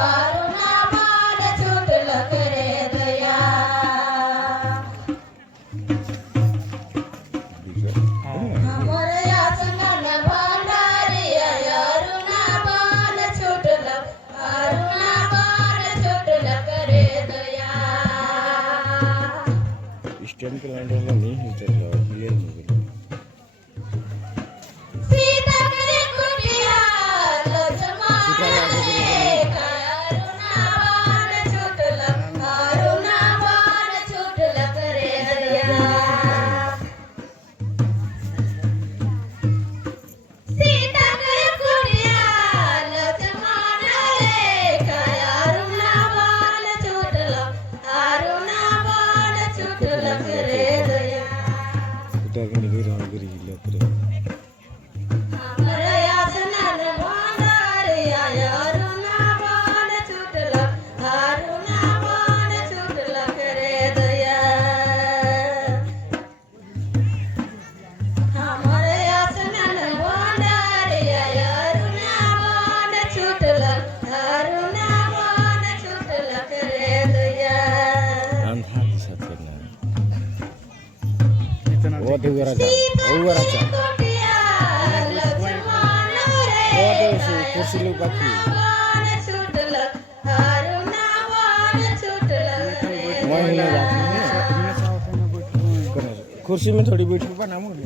अरुणाबाण छुटलं करे दया हमर याचना भंडारी अरुणाबाण छुटलं करे दया स्टैंड के लाइन नहीं है चल क्लियर हो गया सीता करे कुटिया लक्ष्मण अरुणाबाण छुटलं करे दया सीता करे कुटिया लक्ष्मण अरुणाबाण छुटलं करे दया उधर के निकल रहा है गिरी लग रहा हमर याचना भंडारी अरुणाबाण छुटलं करे दया हमर याचना भंडारी अरुणाबाण छुटलं करे दया अंधा के साथ करना है वो दुगरा कुटिया लक्ष्मण वो तो कुर्सी लोग बाकी वहीं ले जाते हैं कुर्सी में थोड़ी बैठ के बना मुझे